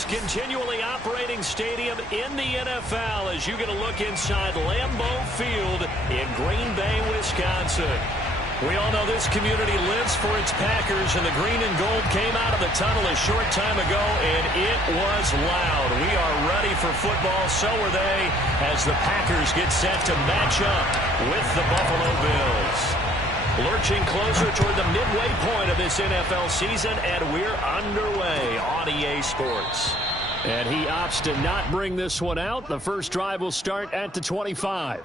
most continually operating stadium in the NFL as you get a look inside Lambeau Field in Green Bay, Wisconsin. We all know this community lives for its Packers, and the green and gold came out of the tunnel a short time ago, and it was loud. We are ready for football, so are they, as the Packers get set to match up with the Buffalo Bills. Lurching closer toward the midway point of this NFL season, and we're underway on EA Sports. And he opts to not bring this one out. The first drive will start at the 25.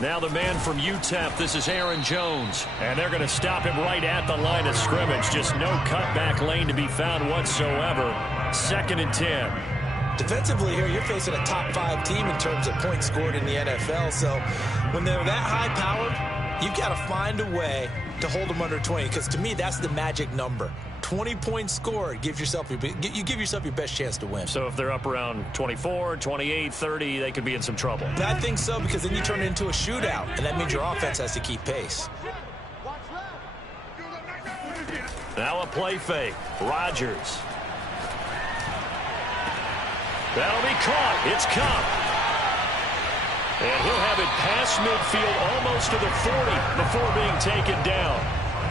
Now the man from UTEP, this is Aaron Jones. And they're going to stop him right at the line of scrimmage. Just no cutback lane to be found whatsoever. 2nd and 10. Defensively here, you're facing a top 5 team in terms of points scored in the NFL. So when they're that high-powered, you've got to find a way to hold them under 20. Because to me, that's the magic number. 20 points scored, you give yourself your best chance to win. So if they're up around 24, 28, 30, they could be in some trouble. I think so, because then you turn it into a shootout, and that means your offense has to keep pace. Now a play fake. Rodgers. That'll be caught. It's Kupp. And he'll have it past midfield almost to the 40 before being taken down.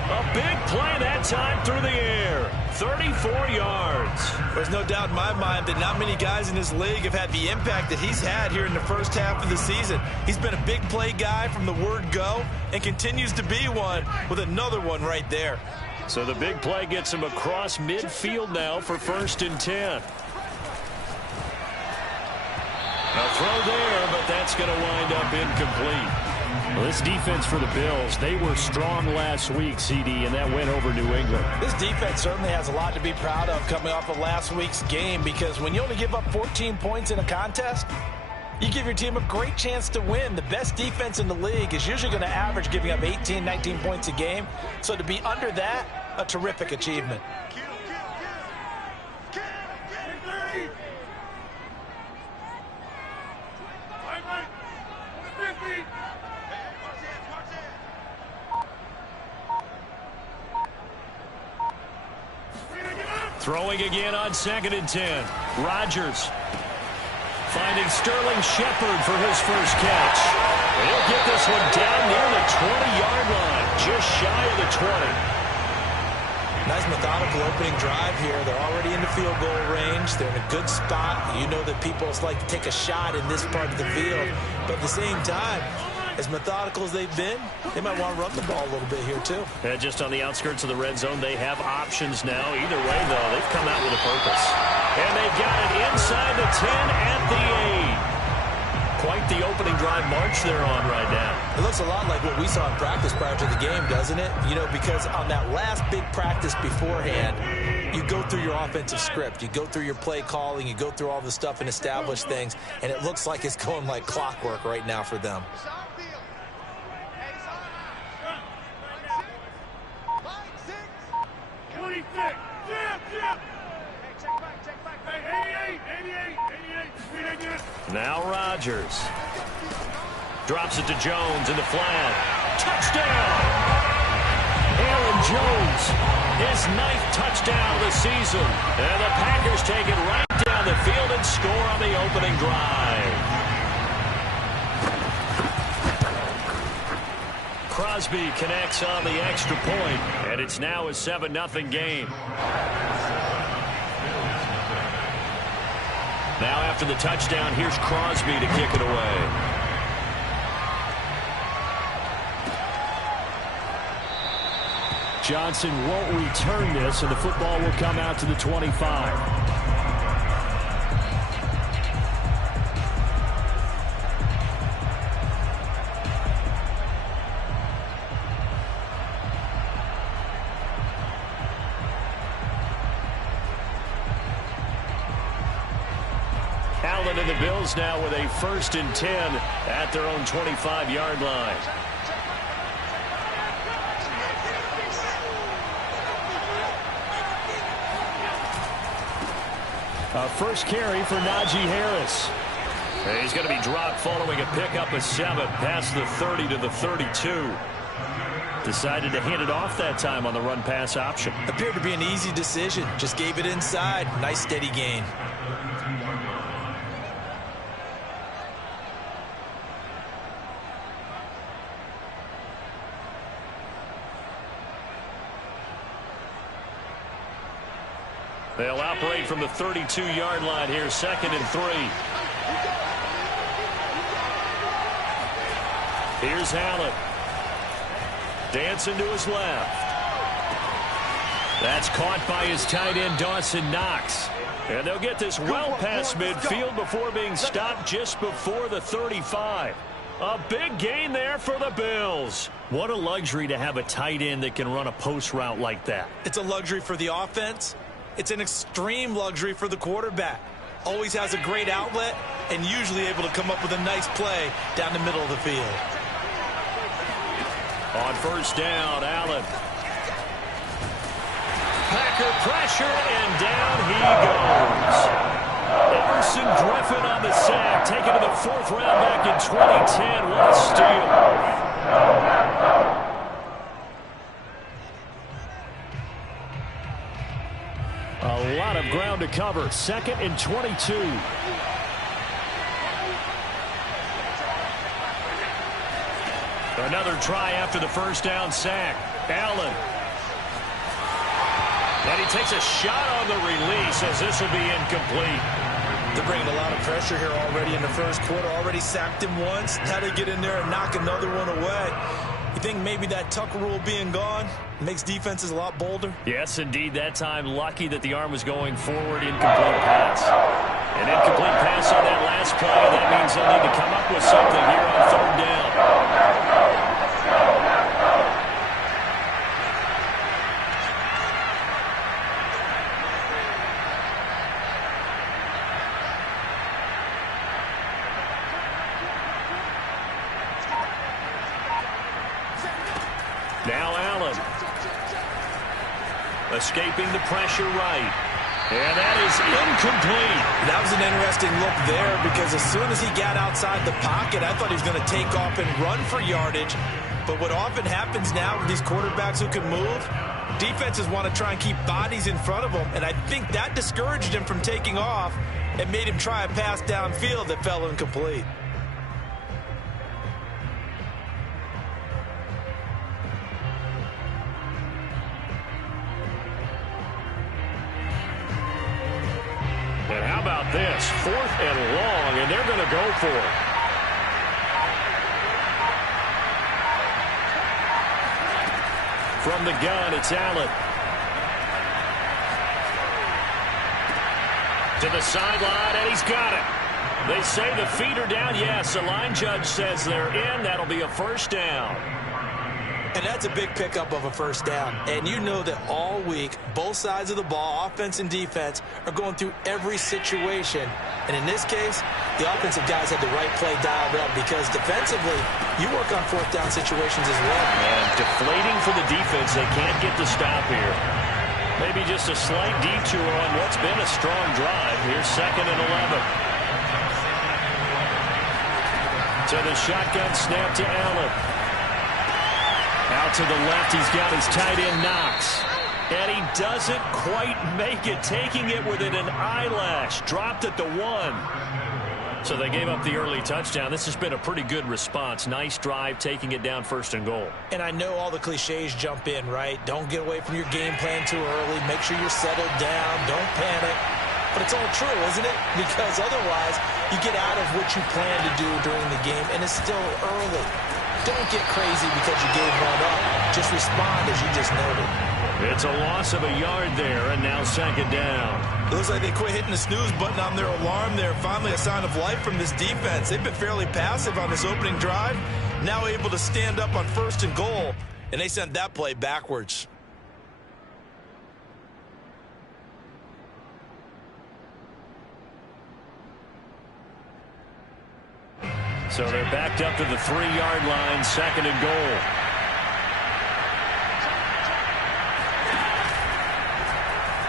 A big play that time through the air. 34 yards. There's no doubt in my mind that not many guys in this league have had the impact that he's had here in the first half of the season. He's been a big play guy from the word go and continues to be one with another one right there. So the big play gets him across midfield now for 1st and 10. A throw there, but that's going to wind up incomplete. Well, this defense for the Bills, they were strong last week, CD, and that went over New England. This defense certainly has a lot to be proud of coming off of last week's game, because when you only give up 14 points in a contest, you give your team a great chance to win. The best defense in the league is usually going to average giving up 18, 19 points a game. So to be under that, a terrific achievement. Throwing again on 2nd and 10. Rodgers finding Sterling Shepard for his first catch. He'll get this one down near the 20-yard line, just shy of the 20. Nice methodical opening drive here. They're already in the field goal range. They're in a good spot. You know that people like to take a shot in this part of the field. But at the same time, as methodical as they've been, they might want to run the ball a little bit here, too. And just on the outskirts of the red zone, they have options now. Either way, though, they've come out with a purpose. And they've got it inside the 10 at the 8. Quite the opening drive march they're on right now. It looks a lot like what we saw in practice prior to the game, doesn't it? You know, because on that last big practice beforehand, you go through your offensive script. You go through your play calling. You go through all the stuff and establish things. And it looks like it's going like clockwork right now for them. Now Rodgers drops it to Jones in the flat. Touchdown! Aaron Jones, his 9th touchdown of the season. And the Packers take it right down the field and score on the opening drive. Crosby connects on the extra point, and it's now a 7-0 game. Now after the touchdown, here's Crosby to kick it away. Johnson won't return this, and the football will come out to the 25. Allen and the Bills now with a 1st and 10 at their own 25-yard line. First carry for Najee Harris. And he's going to be dropped following a pickup of 7 past the 30 to the 32. Decided to hand it off that time on the run-pass option. Appeared to be an easy decision. Just gave it inside. Nice steady gain. They'll operate from the 32-yard line here, 2nd and 3. Here's Allen. Dancing to his left. That's caught by his tight end, Dawson Knox. And they'll get this well past midfield before being stopped just before the 35. A big gain there for the Bills. What a luxury to have a tight end that can run a post route like that. It's a luxury for the offense. It's an extreme luxury for the quarterback. Always has a great outlet and usually able to come up with a nice play down the middle of the field. On first down, Allen. Packer pressure, and down he goes. Everson Griffin on the sack, taken to the 4th round back in 2010. What a steal. A lot of ground to cover. 2nd and 22. Another try after the first down sack. Allen. And he takes a shot on the release as this will be incomplete. They're bringing a lot of pressure here already in the first quarter. Already sacked him once. How to get in there and knock another one away. You think maybe that Tucker rule being gone makes defenses a lot bolder? Yes, indeed. That time, lucky that the arm was going forward. Incomplete pass. An incomplete pass on that last play. That means they'll need to come up with something here on 3rd down. Now Allen. Escaping the pressure right. And that is incomplete. That was an interesting look there because as soon as he got outside the pocket, I thought he was going to take off and run for yardage. But what often happens now with these quarterbacks who can move, defenses want to try and keep bodies in front of them. And I think that discouraged him from taking off and made him try a pass downfield that fell incomplete. And how about this? 4th and long, and they're going to go for it. From the gun, it's Allen. To the sideline, and he's got it. They say the feet are down. Yes, the line judge says they're in. That'll be a first down. And that's a big pickup of a first down. And you know that all week, both sides of the ball, offense and defense, are going through every situation. And in this case, the offensive guys had the right play dialed up because defensively, you work on 4th down situations as well. And deflating for the defense. They can't get the stop here. Maybe just a slight detour on what's been a strong drive. Here's 2nd and 11. To the shotgun snap to Allen. Out to the left, he's got his tight end Knox. And he doesn't quite make it, taking it within an eyelash. Dropped at the 1. So they gave up the early touchdown. This has been a pretty good response. Nice drive, taking it down 1st and goal. And I know all the cliches jump in, right? Don't get away from your game plan too early. Make sure you're settled down. Don't panic. But it's all true, isn't it? Because otherwise, you get out of what you plan to do during the game, and it's still early. Don't get crazy because you gave one up. Just respond as you just noted. It's a loss of a yard there, and now 2nd down. It looks like they quit hitting the snooze button on their alarm there. Finally a sign of life from this defense. They've been fairly passive on this opening drive. Now able to stand up on 1st and goal, and they sent that play backwards. So they're backed up to the 3-yard line, 2nd and goal.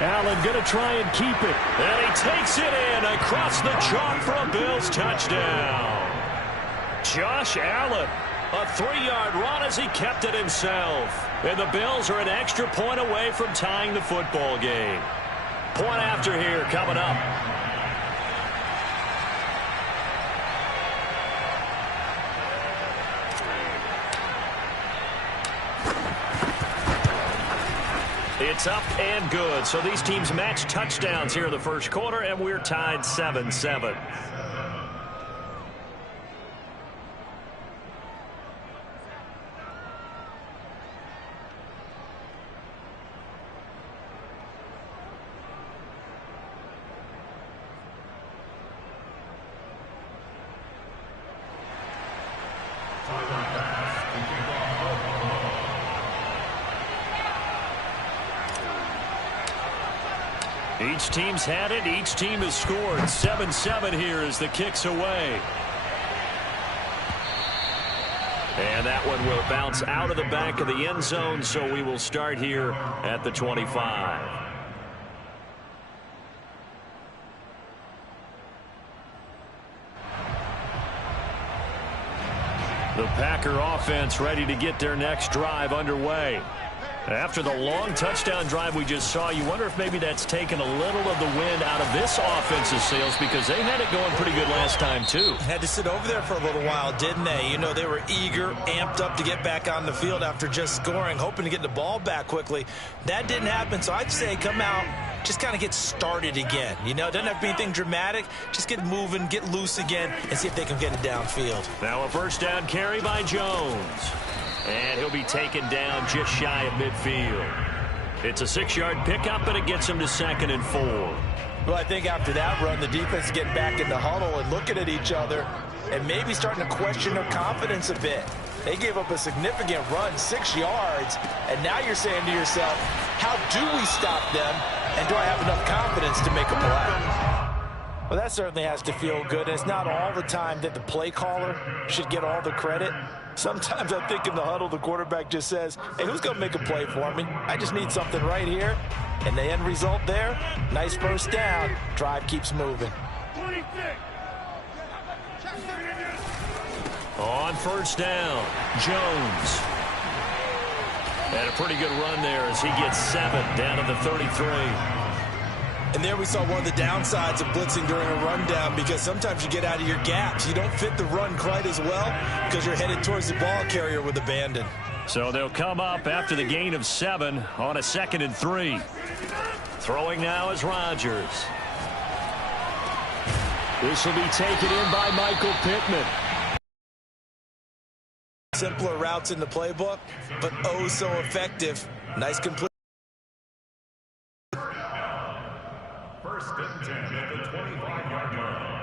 Allen going to try and keep it. And he takes it in across the chalk for a Bills touchdown. Josh Allen, a 3-yard run as he kept it himself. And the Bills are an extra point away from tying the football game. Point after here coming up. It's up and good. So these teams match touchdowns here in the first quarter, and we're tied 7-7. Each team's had it. Each team has scored. 7-7 here as the kick's away. And that one will bounce out of the back of the end zone, so we will start here at the 25. The Packer offense ready to get their next drive underway. After the long touchdown drive we just saw, you wonder if maybe that's taken a little of the wind out of this offense's sails, because they had it going pretty good last time, too. Had to sit over there for a little while, didn't they? You know, they were eager, amped up to get back on the field after just scoring, hoping to get the ball back quickly. That didn't happen, so I'd say come out, just kind of get started again. You know, it doesn't have to be anything dramatic. Just get moving, get loose again, and see if they can get it downfield. Now a first down carry by Jones. And he'll be taken down just shy of midfield. It's a 6-yard pickup, but it gets him to 2nd and 4. Well, I think after that run, the defense is getting back in the huddle and looking at each other and maybe starting to question their confidence a bit. They gave up a significant run, 6 yards, and now you're saying to yourself, how do we stop them, and do I have enough confidence to make a play? Well, that certainly has to feel good. And it's not all the time that the play caller should get all the credit. Sometimes I think in the huddle, the quarterback just says, hey, who's going to make a play for me? I just need something right here. And the end result there, nice first down. Drive keeps moving. On first down, Jones. And a pretty good run there as he gets 7 down to the 33. And there we saw one of the downsides of blitzing during a rundown, because sometimes you get out of your gaps. You don't fit the run quite as well because you're headed towards the ball carrier with abandon. So they'll come up after the gain of 7 on a 2nd and 3. Throwing now is Rodgers. This will be taken in by Michael Pittman. Simpler routes in the playbook, but oh so effective. Nice complete. First and 10 at the 25-yard line.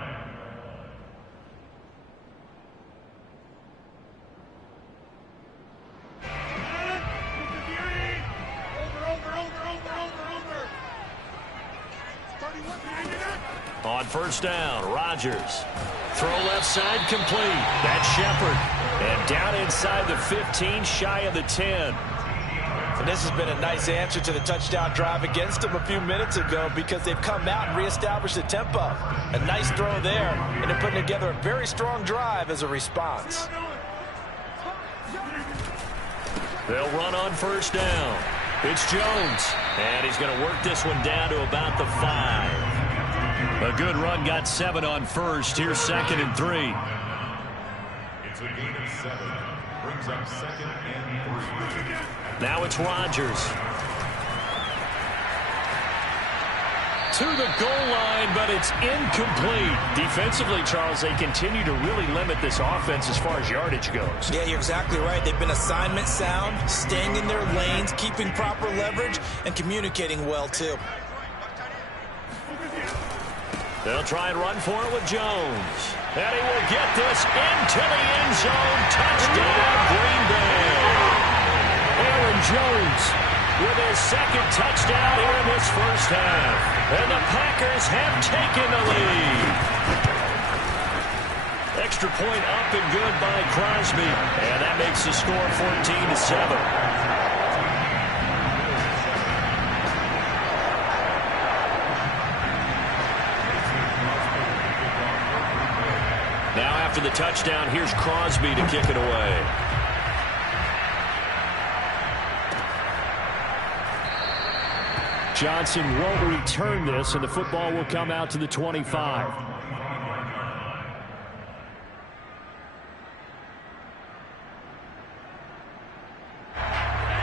On first down, Rodgers. Throw left side complete. That's Shepard. And down inside the 15, shy of the 10. And this has been a nice answer to the touchdown drive against them a few minutes ago, because they've come out and reestablished the tempo. A nice throw there, and they're putting together a very strong drive as a response. They'll run on first down. It's Jones, and he's going to work this one down to about the 5. A good run, got 7 on first. Here's 2nd and 3. It's a gain of 7. Brings up 2nd and 3. Now it's Rodgers. To the goal line, but it's incomplete. Defensively, Charles, they continue to really limit this offense as far as yardage goes. Yeah, you're exactly right. They've been assignment sound, staying in their lanes, keeping proper leverage, and communicating well, too. They'll try and run for it with Jones. And he will get this into the end zone. Touchdown, Green Bay. Aaron Jones with his 2nd touchdown here in this first half. And the Packers have taken the lead. Extra point up and good by Crosby. And that makes the score 14-7. After the touchdown, here's Crosby to kick it away. Johnson won't return this, and the football will come out to the 25.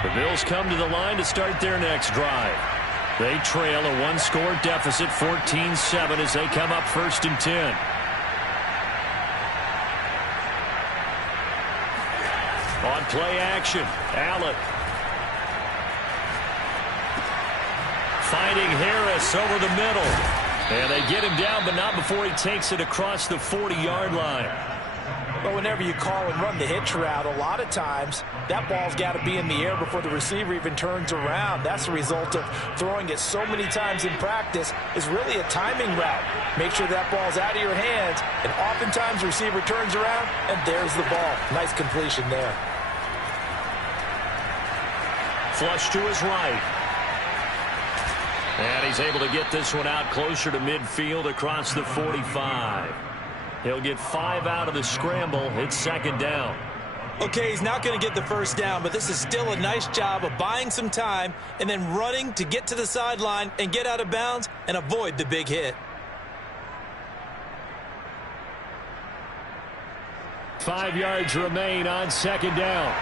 The Bills come to the line to start their next drive. They trail a one-score deficit, 14-7, as they come up 1st and 10. On play action, Allen. Finding Harris over the middle. And they get him down, but not before he takes it across the 40-yard line. But whenever you call and run the hitch route, a lot of times that ball's got to be in the air before the receiver even turns around. That's the result of throwing it so many times in practice. Is really a timing route. Make sure that ball's out of your hands, and oftentimes the receiver turns around, and there's the ball. Nice completion there. Flush to his right. And he's able to get this one out closer to midfield across the 45. He'll get 5 out of the scramble. It's 2nd down. Okay, he's not going to get the first down, but this is still a nice job of buying some time and then running to get to the sideline and get out of bounds and avoid the big hit. 5 yards remain on 2nd down.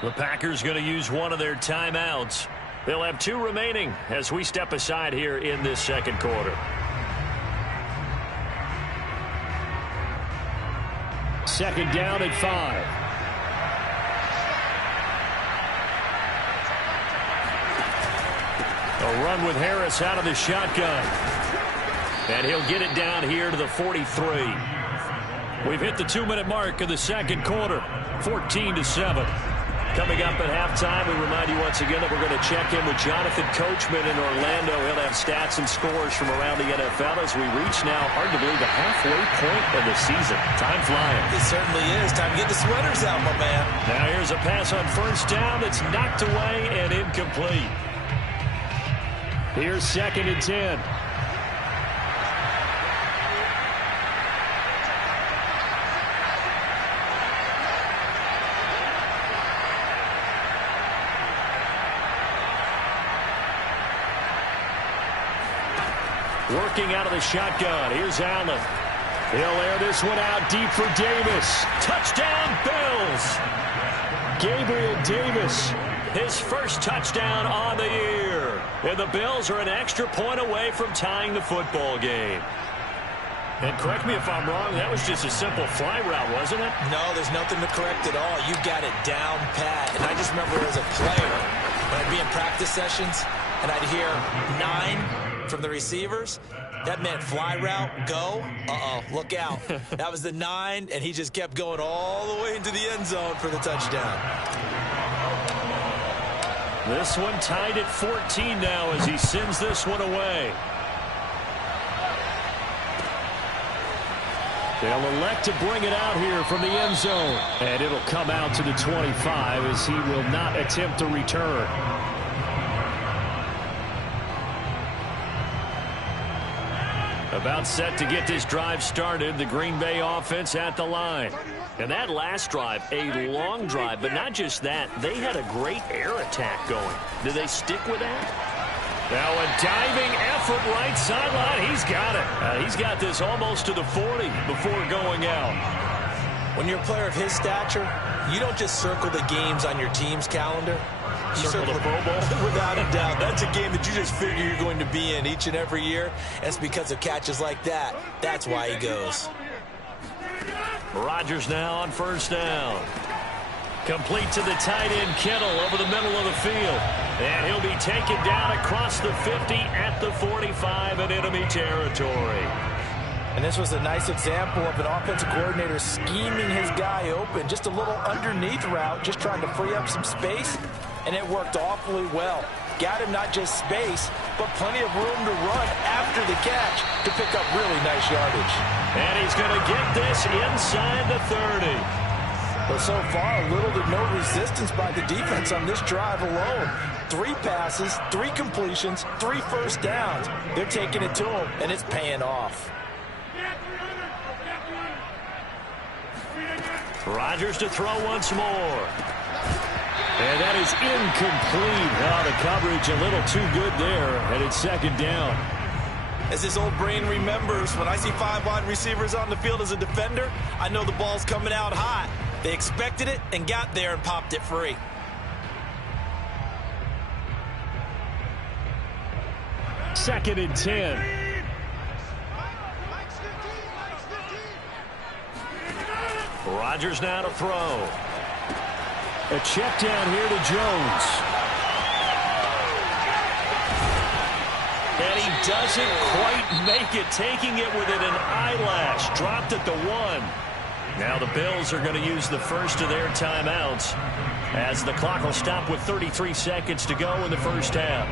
The Packers going to use one of their timeouts. They'll have 2 remaining as we step aside here in this 2nd quarter. 2nd down at 5. A run with Harris out of the shotgun. And he'll get it down here to the 43. We've hit the 2-minute mark of the 2nd quarter. 14-7. Coming up at halftime, we remind you once again that we're going to check in with Jonathan Coachman in Orlando. He'll have stats and scores from around the NFL as we reach now, hard to believe, the halfway point of the season. Time flying. It certainly is. Time to get the sweaters out, my man. Now here's a pass on 1st down that's knocked away and incomplete. Here's 2nd and 10. Working out of the shotgun. Here's Allen. He'll air this one out deep for Davis. Touchdown, Bills. Gabriel Davis, his first touchdown on the year. And the Bills are an extra point away from tying the football game. And correct me if I'm wrong, that was just a simple fly route, wasn't it? No, there's nothing to correct at all. You got it down pat. And I just remember as a player, when I'd be in practice sessions, and I'd hear 9 from the receivers, that meant fly route, go, look out. That was the 9, and he just kept going all the way into the end zone for the touchdown. This one tied at 14 now as he sends this one away. They'll elect to bring it out here from the end zone. And it'll come out to the 25 as he will not attempt to return. About set to get this drive started. The Green Bay offense at the line. And that last drive, a long drive, but not just that. They had a great air attack going. Do they stick with that? Now a diving effort right sideline. He's got it. He's got this almost to the 40 before going out. When you're a player of his stature, you don't just circle the games on your team's calendar. You circle the Pro Bowl? Without a doubt. That's a game that you just figure you're going to be in each and every year. And it's because of catches like that. That's why he goes. Rodgers now on 1st down. Complete to the tight end, Kittle, over the middle of the field. And he'll be taken down across the 50 at the 45 in enemy territory. And this was a nice example of an offensive coordinator scheming his guy open. Just a little underneath route, just trying to free up some space. And it worked awfully well. Got him not just space, but plenty of room to run after the catch to pick up really nice yardage. And he's going to get this inside the 30. But so far, little to no resistance by the defense on this drive alone. 3 passes, 3 completions, 3 first downs. They're taking it to him, and it's paying off. Rodgers to throw once more. And that is incomplete. Oh, the coverage a little too good there, and it's second down. As his old brain remembers, when I see 5 wide receivers on the field as a defender, I know the ball's coming out hot. They expected it and got there and popped it free. Second and 10. Rodgers now to throw. A check down here to Jones. And he doesn't quite make it, taking it within an eyelash. Dropped at the 1. Now the Bills are going to use the first of their timeouts as the clock will stop with 33 seconds to go in the first half.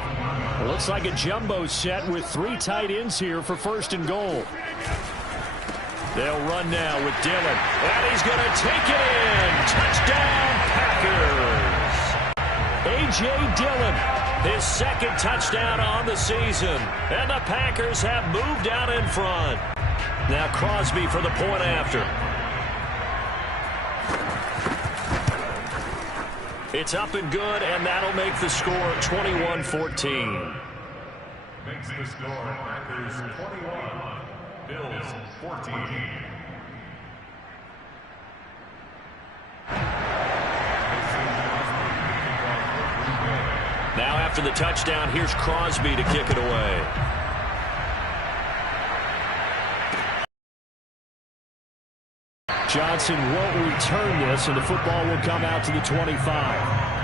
It looks like a jumbo set with 3 tight ends here for first and goal. They'll run now with Dillon. And he's going to take it in. Touchdown, Packers. A.J. Dillon, his second touchdown on the season. And the Packers have moved out in front. Now Crosby for the point after. It's up and good, and that'll make the score 21-14. Makes the score Packers 21, Bills 14. Now after the touchdown, here's Crosby to kick it away. Johnson won't return this, and the football will come out to the 25.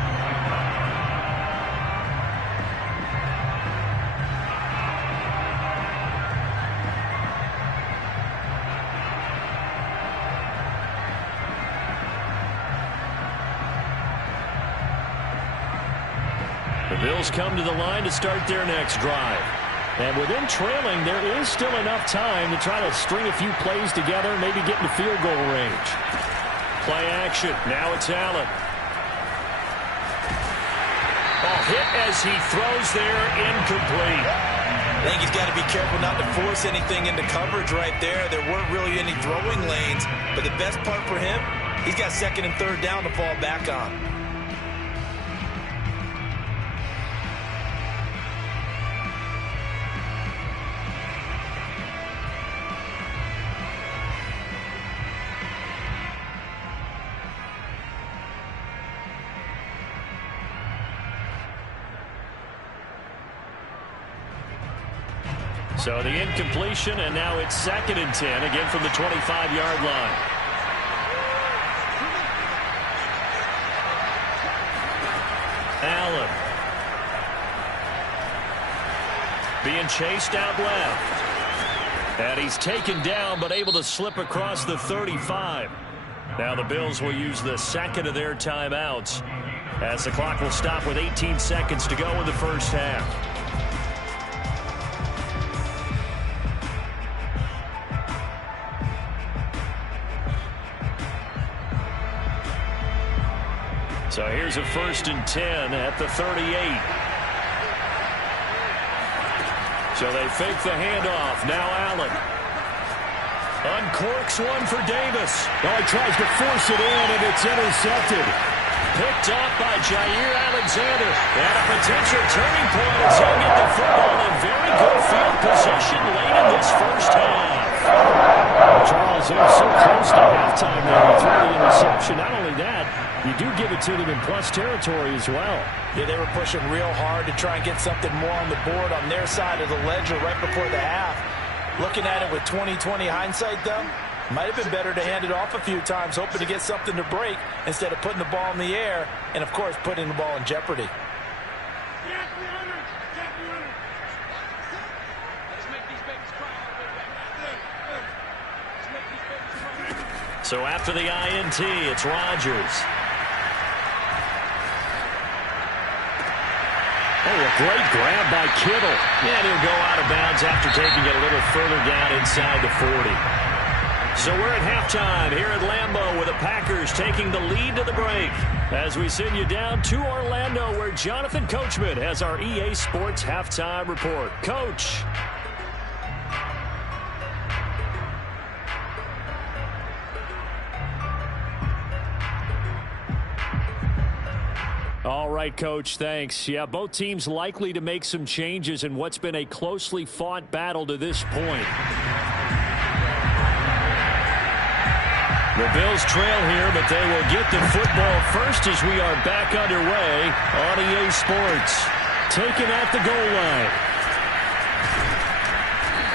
The Bills come to the line to start their next drive. And with them trailing, there is still enough time to try to string a few plays together, maybe get into field goal range. Play action. Now it's Allen. Oh, hit as he throws there, incomplete. I think he's got to be careful not to force anything into coverage right there. There weren't really any throwing lanes, but the best part for him, he's got second and third down to fall back on. So the incompletion, and now it's second and 10, again from the 25-yard line. Allen. Being chased out left. And he's taken down, but able to slip across the 35. Now the Bills will use the second of their timeouts as the clock will stop with 18 seconds to go in the first half. So here's a first and 10 at the 38. So they fake the handoff. Now Allen. Uncorks one for Davis. Oh, he tries to force it in, and it's intercepted. Picked up by Jair Alexander. And a potential turning point as he'll get the football in very good field position late in this first half. Charles, they were so close to halftime there. He threw the interception. Not only that, you do give it to them in plus territory as well. Yeah, they were pushing real hard to try and get something more on the board on their side of the ledger right before the half. Looking at it with 20/20 hindsight, though, might have been better to hand it off a few times, hoping to get something to break instead of putting the ball in the air and, of course, putting the ball in jeopardy. So after the INT, it's Rodgers. Oh, a great grab by Kittle. And he'll go out of bounds after taking it a little further down inside the 40. So we're at halftime here at Lambeau with the Packers taking the lead to the break. As we send you down to Orlando where Jonathan Coachman has our EA Sports halftime report. Coach. All right, Coach, thanks. Yeah, both teams likely to make some changes in what's been a closely fought battle to this point. The Bills trail here, but they will get the football first as we are back underway on EA Sports. Taken at the goal line.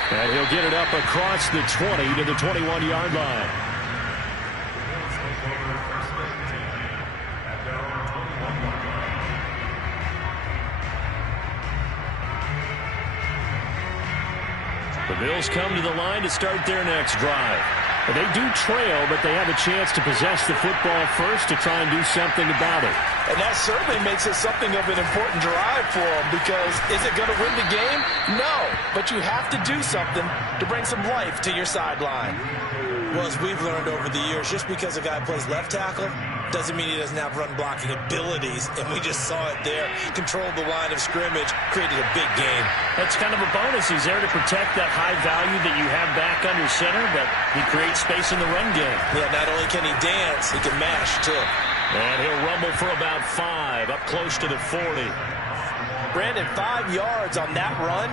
And he'll get it up across the 20 to the 21-yard line. The Bills come to the line to start their next drive. They do trail, but they have a chance to possess the football first to try and do something about it. And that certainly makes it something of an important drive for them, because is it going to win the game? No, but you have to do something to bring some life to your sideline. Well, as we've learned over the years, just because a guy plays left tackle doesn't mean he doesn't have run blocking abilities, and we just saw it there. Controlled the line of scrimmage, created a big gain. That's kind of a bonus. He's there to protect that high value that you have back under center, but he creates space in the run game. Yeah, not only can he dance, he can mash, too. And he'll rumble for about 5, up close to the 40. Brandon, 5 yards on that run.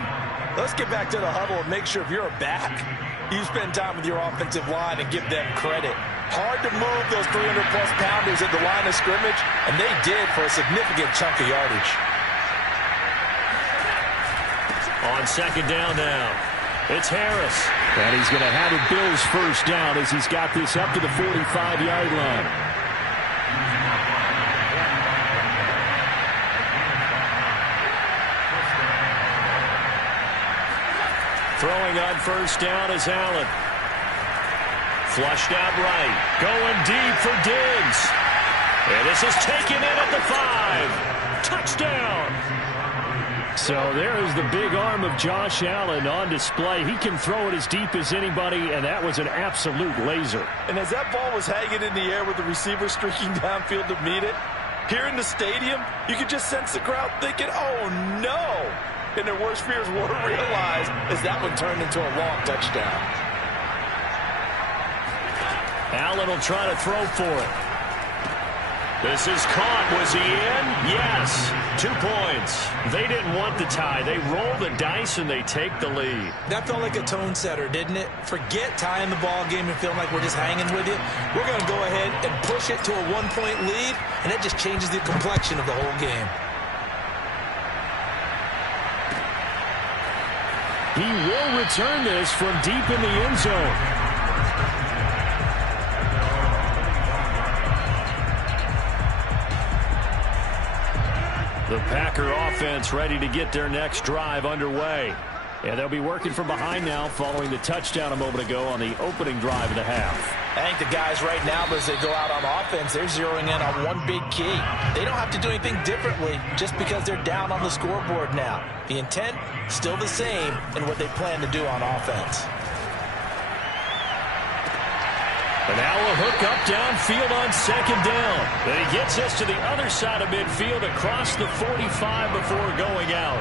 Let's get back to the huddle and make sure if you're a back, you spend time with your offensive line and give them credit. Hard to move those 300-plus pounders at the line of scrimmage, and they did for a significant chunk of yardage. On second down now, it's Harris. And he's going to have a Bills first down as he's got this up to the 45-yard line. Throwing on first down is Allen. Flushed out right. Going deep for Diggs. And this is taken in at the 5. Touchdown. So there is the big arm of Josh Allen on display. He can throw it as deep as anybody, and that was an absolute laser. And as that ball was hanging in the air with the receiver streaking downfield to meet it, here in the stadium, you could just sense the crowd thinking, oh, no. And their worst fears were realized as that one turned into a long touchdown. Allen will try to throw for it. This is caught. Was he in? Yes. 2 points. They didn't want the tie. They roll the dice and they take the lead. That felt like a tone setter, didn't it? Forget tying the ball game and feeling like we're just hanging with you. We're going to go ahead and push it to a 1-point lead, and that just changes the complexion of the whole game. He will return this from deep in the end zone. The Packer offense ready to get their next drive underway. And they'll be working from behind now following the touchdown a moment ago on the opening drive of the half. I think the guys right now, as they go out on offense, they're zeroing in on one big key. They don't have to do anything differently just because they're down on the scoreboard now. The intent, still the same in what they plan to do on offense. And now a hook up downfield on second down. Then he gets us to the other side of midfield across the 45 before going out.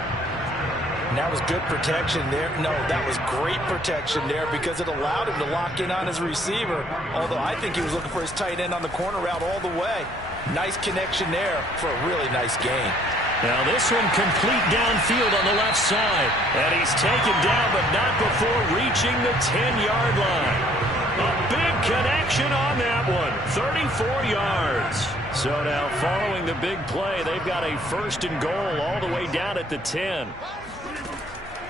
And that was good protection there. No, that was great protection there because it allowed him to lock in on his receiver, although I think he was looking for his tight end on the corner route all the way. Nice connection there for a really nice gain. Now this one complete downfield on the left side. And he's taken down, but not before reaching the 10-yard line. A big connection on that one. 34 yards. So now following the big play, they've got a first and goal all the way down at the 10.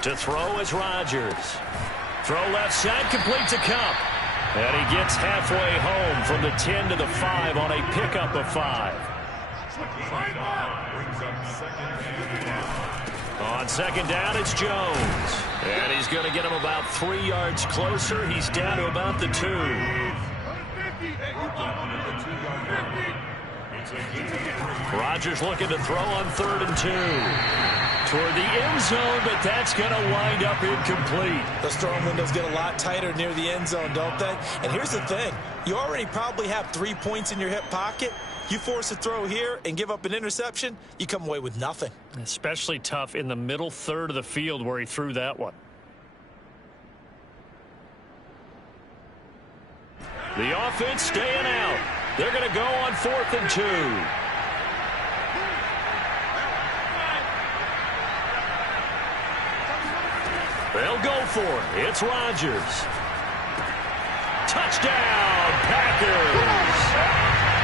To throw is Rodgers. Throw left side, complete to Kupp. And he gets halfway home from the 10 to the 5 on a pickup of 5. On second down, it's Jones. And he's going to get him about 3 yards closer. He's down to about the 2. Rodgers looking to throw on 3rd and 2. Toward the end zone, but that's going to wind up incomplete. Those throwing windows get a lot tighter near the end zone, don't they? And here's the thing. You already probably have 3 points in your hip pocket. You force a throw here and give up an interception, you come away with nothing. Especially tough in the middle third of the field where he threw that one. The offense staying out. They're going to go on 4th and 2. They'll go for it. It's Rodgers. Touchdown, Packers.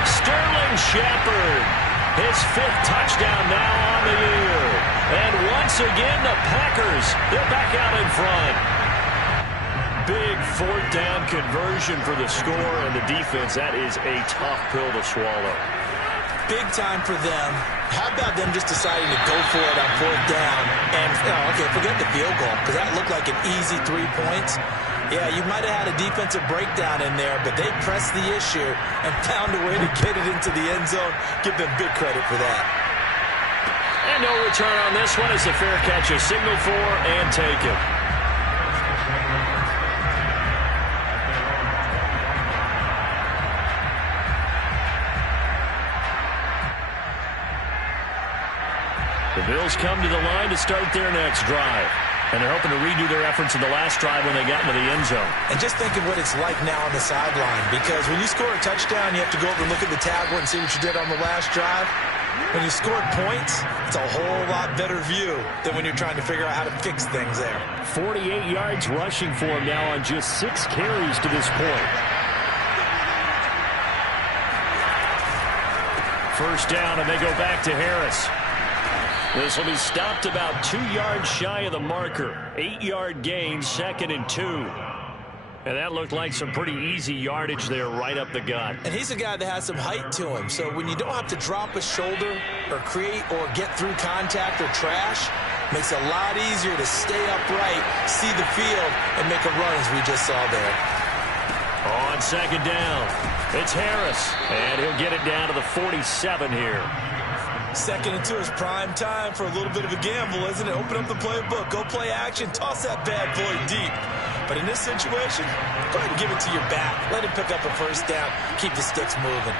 Sterling Shepard, his 5th touchdown now on the year. And once again, the Packers, they're back out in front. Big 4th down conversion for the score, and the defense, that is a tough pill to swallow. Big time for them. How about them just deciding to go for it on 4th down? And, okay, forget the field goal, because that looked like an easy 3 points. Yeah, you might have had a defensive breakdown in there, but they pressed the issue and found a way to get it into the end zone. Give them big credit for that. And no return on this one as the fair catch is signaled for and taken. The Bills come to the line to start their next drive. And they're hoping to redo their efforts in the last drive when they got into the end zone. And just think of what it's like now on the sideline. Because when you score a touchdown, you have to go over and look at the tablet and see what you did on the last drive. When you scored points, it's a whole lot better view than when you're trying to figure out how to fix things there. 48 yards rushing for him now on just 6 carries to this point. First down, and they go back to Harris. This will be stopped about 2 yards shy of the marker. 8-yard gain, 2nd and 2. And that looked like some pretty easy yardage there right up the gut. And he's a guy that has some height to him. So when you don't have to drop a shoulder or create or get through contact or trash, makes it a lot easier to stay upright, see the field, and make a run as we just saw there. On 2nd down, it's Harris. And he'll get it down to the 47 here. 2nd and 2 is prime time for a little bit of a gamble, isn't it? Open up the playbook, go play action, toss that bad boy deep. But in this situation, go ahead and give it to your back. Let him pick up a first down, keep the sticks moving.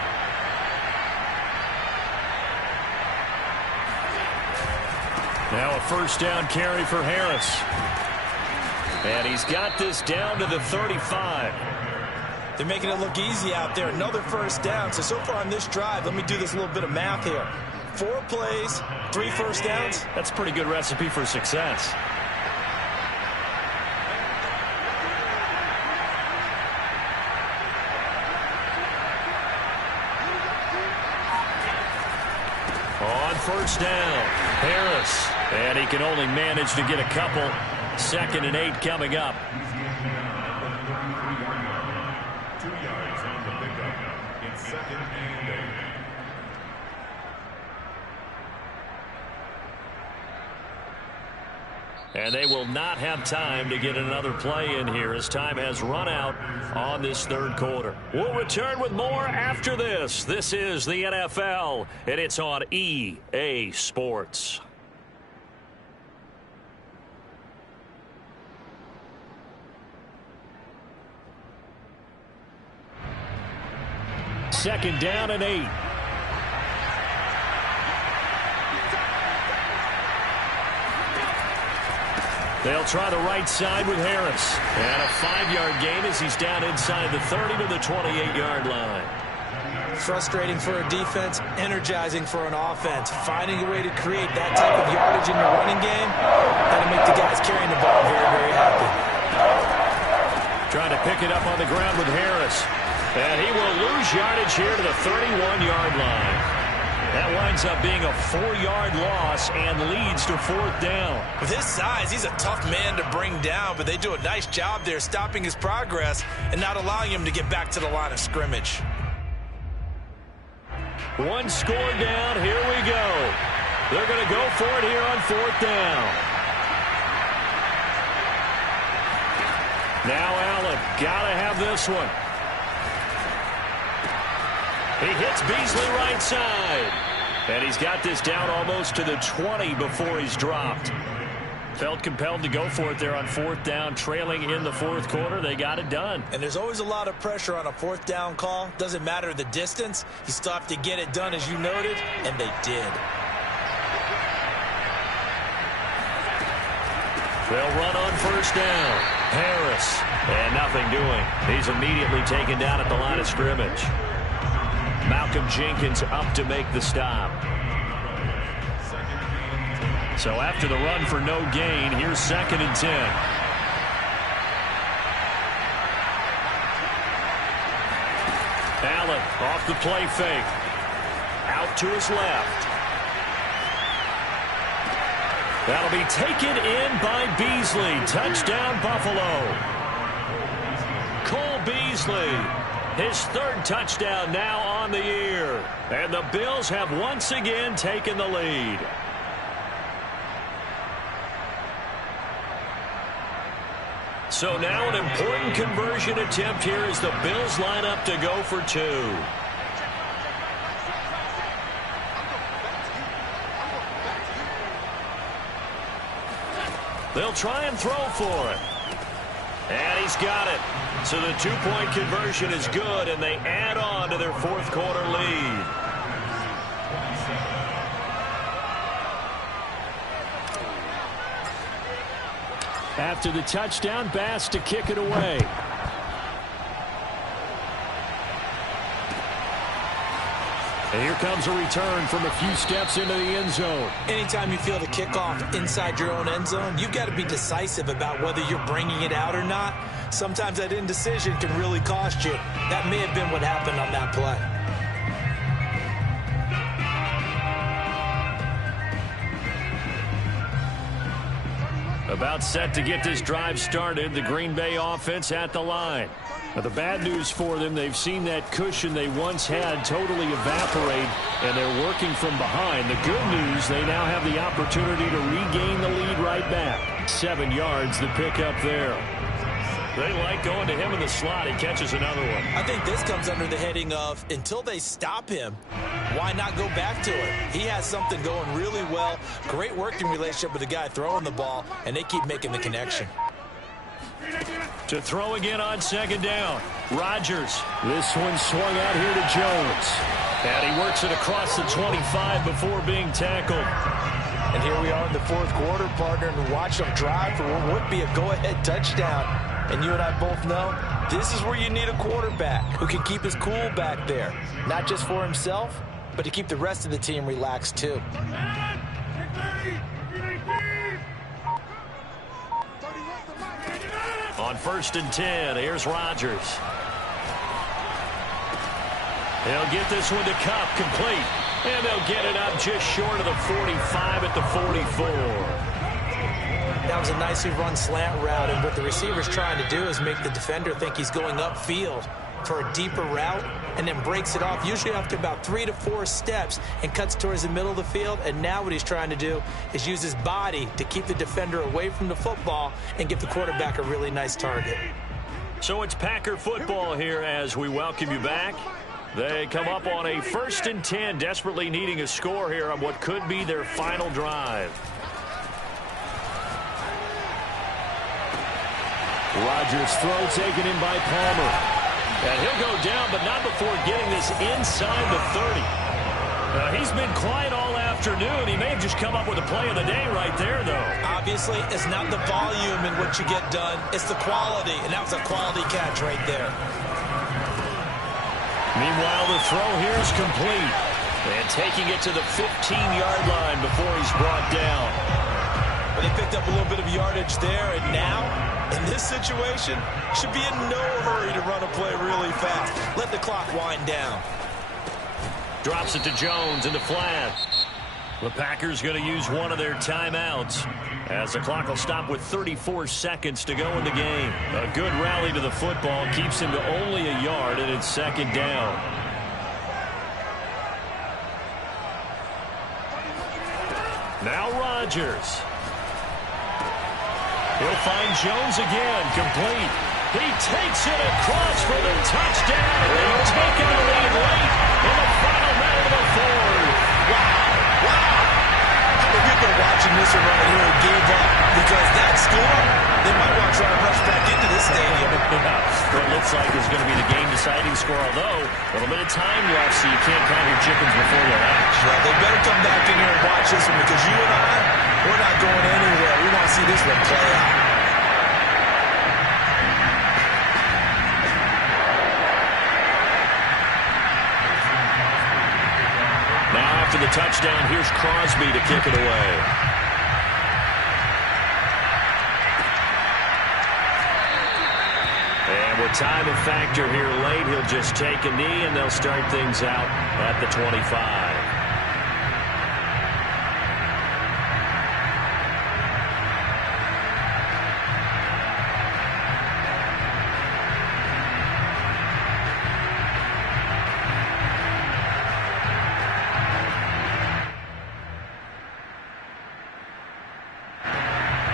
Now a first down carry for Harris. And he's got this down to the 35. They're making it look easy out there. Another first down. So far on this drive, let me do this little bit of math here. 4 plays, 3 first downs. That's a pretty good recipe for success. On first down, Harris. And he can only manage to get a couple. 2nd and 8 coming up. 2 yards on the pickup. It's 2nd and 8. And they will not have time to get another play in here as time has run out on this 3rd quarter. We'll return with more after this. This is the NFL, and it's on EA Sports. Second down and 8. They'll try the right side with Harris. And a 5-yard gain as he's down inside the 30 to the 28-yard line. Frustrating for a defense, energizing for an offense. Finding a way to create that type of yardage in your running game, that'll make the guys carrying the ball very, very happy. Trying to pick it up on the ground with Harris. And he will lose yardage here to the 31-yard line. That winds up being a 4-yard loss and leads to 4th down. With his size, he's a tough man to bring down, but they do a nice job there stopping his progress and not allowing him to get back to the line of scrimmage. One score down. Here we go. They're going to go for it here on 4th down. Now Allen, got to have this one. He hits Beasley right side. And he's got this down almost to the 20 before he's dropped. Felt compelled to go for it there on 4th down, trailing in the 4th quarter. They got it done. And there's always a lot of pressure on a 4th down call. Doesn't matter the distance. You still have to get it done, as you noted, and they did. They'll run on first down. Harris. And nothing doing. He's immediately taken down at the line of scrimmage. Malcolm Jenkins up to make the stop. So after the run for no gain, here's 2nd and 10. Allen off the play fake. Out to his left. That'll be taken in by Beasley. Touchdown, Buffalo. Cole Beasley, his 3rd touchdown now on the year. And the Bills have once again taken the lead. So now an important conversion attempt here as the Bills line up to go for 2. They'll try and throw for it. And he's got it. So the 2-point conversion is good, and they add on to their 4th quarter lead. After the touchdown, Bass to kick it away. And here comes a return from a few steps into the end zone. Anytime you feel the kickoff inside your own end zone, you've got to be decisive about whether you're bringing it out or not. Sometimes that indecision can really cost you. That may have been what happened on that play. About set to get this drive started, the Green Bay offense at the line. Now, the bad news for them, they've seen that cushion they once had totally evaporate, and they're working from behind. The good news, they now have the opportunity to regain the lead right back. 7 yards, the pickup there. They like going to him in the slot. He catches another one. I think this comes under the heading of, until they stop him, why not go back to it? He has something going really well. Great working relationship with the guy throwing the ball, and they keep making the connection. To throw again on 2nd down. Rodgers. This one swung out here to Jones. And he works it across the 25 before being tackled. And here we are in the 4th quarter, partner, and watch them drive for what would be a go-ahead touchdown. And you and I both know this is where you need a quarterback who can keep his cool back there. Not just for himself, but to keep the rest of the team relaxed too. On 1st and 10, here's Rodgers. They'll get this one to Kupp, complete. And they'll get it up just short of the 45 at the 44. That was a nicely run slant route, and what the receiver's trying to do is make the defender think he's going upfield for a deeper route and then breaks it off, usually after about 3 to 4 steps, and cuts towards the middle of the field. And now what he's trying to do is use his body to keep the defender away from the football and give the quarterback a really nice target. So it's Packer football here as we welcome you back. They come up on a 1st and 10, desperately needing a score here on what could be their final drive. Rodgers' throw taken in by Palmer. And he'll go down, but not before getting this inside the 30. He's been quiet all afternoon. He may have just come up with a play of the day right there, though. Obviously, it's not the volume in what you get done. It's the quality, and that was a quality catch right there. Meanwhile, the throw here is complete. And taking it to the 15-yard line before he's brought down. Well, they picked up a little bit of yardage there, and now, in this situation, should be in no hurry to run a play really fast. Let the clock wind down. Drops it to Jones in the flat. The Packers going to use one of their timeouts as the clock will stop with 34 seconds to go in the game. A good rally to the football keeps him to only a yard, and it's 2nd down. Now Rodgers. He'll find Jones again, complete. He takes it across for the touchdown, and they've taken the lead late in the final minute of the 4th. Wow. If you've been watching this one right here and gave up because that score, they might want to try to rush back into this stadium. What it looks like is going to be the game-deciding score, although a little bit of time left, so you can't count your chickens before they hatch. Well, they better come back in here and watch this one because you and I, we're not going anywhere. We want to see this one play out. Now after the touchdown, here's Crosby to kick it away. time a factor here late. He'll just take a knee, and they'll start things out at the 25.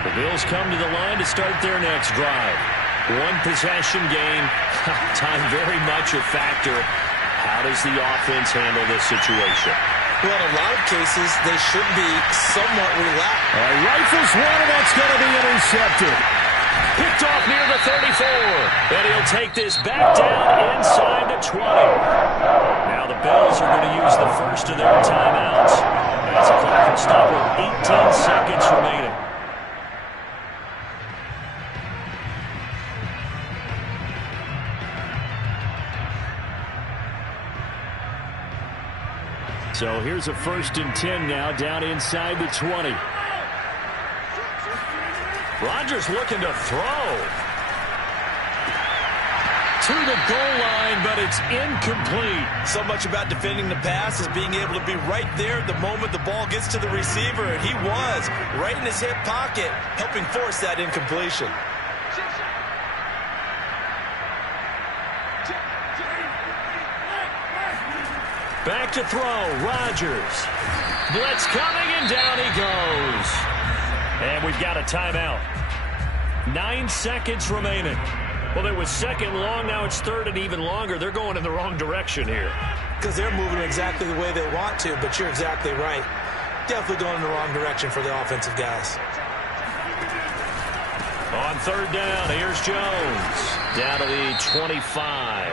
The Bills come to the line to start their next drive. One possession game. Time very much a factor. How does the offense handle this situation? Well, in a lot of cases, they should be somewhat relaxed. Rifles one, and that's going to be intercepted. Picked off near the 34. And he'll take this back down inside the 20. Now the Bills are going to use the first of their timeouts. As the clock will stop with 18 seconds remaining. So here's a 1st and 10 now, down inside the 20. Rodgers looking to throw. To the goal line, but it's incomplete. So much about defending the pass is being able to be right there the moment the ball gets to the receiver, and he was right in his hip pocket, helping force that incompletion. Back to throw, Rodgers. Blitz coming, and down he goes. And we've got a timeout. 9 seconds remaining. Well, it was second long, now it's third and even longer. They're going in the wrong direction here. Because they're moving exactly the way they want to, but you're exactly right. Definitely going in the wrong direction for the offensive guys. On third down, here's Jones. Down to the 25.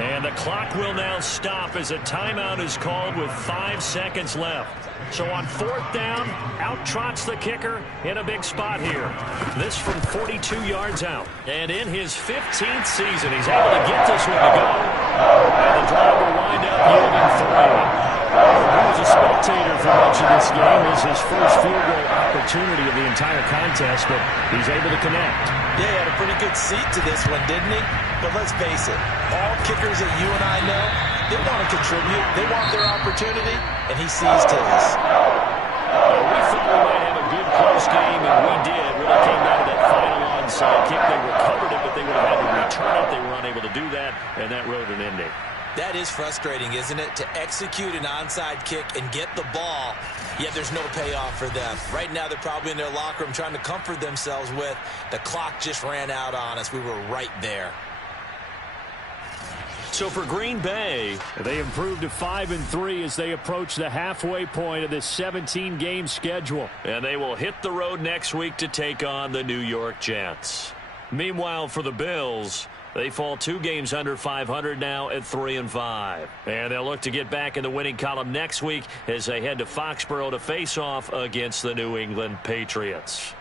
And the clock will now stop as a timeout is called with 5 seconds left. So on fourth down, out trots the kicker in a big spot here. This from 42 yards out. And in his 15th season, he's able to get this one to go. And the drive will wind up yielding 3. He was a spectator for much of this game. It was his first field goal opportunity of the entire contest, but he's able to connect. Yeah, he had a pretty good seat to this one, didn't he? But let's face it, all kickers that you and I know, they want to contribute. They want their opportunity, and he seized his. We thought we might have a good close game, and we did. Really came down to that final onside kick. They recovered it, but they would have had to return it. They were unable to do that, and that wrote an ending. That is frustrating, isn't it? To execute an onside kick and get the ball, yet there's no payoff for them. Right now, they're probably in their locker room trying to comfort themselves with, the clock just ran out on us. We were right there. So for Green Bay, they improved to 5-3 as they approach the halfway point of this 17-game schedule. And they will hit the road next week to take on the New York Jets. Meanwhile, for the Bills, they fall 2 games under 500 now at 3-5. And they'll look to get back in the winning column next week as they head to Foxborough to face off against the New England Patriots.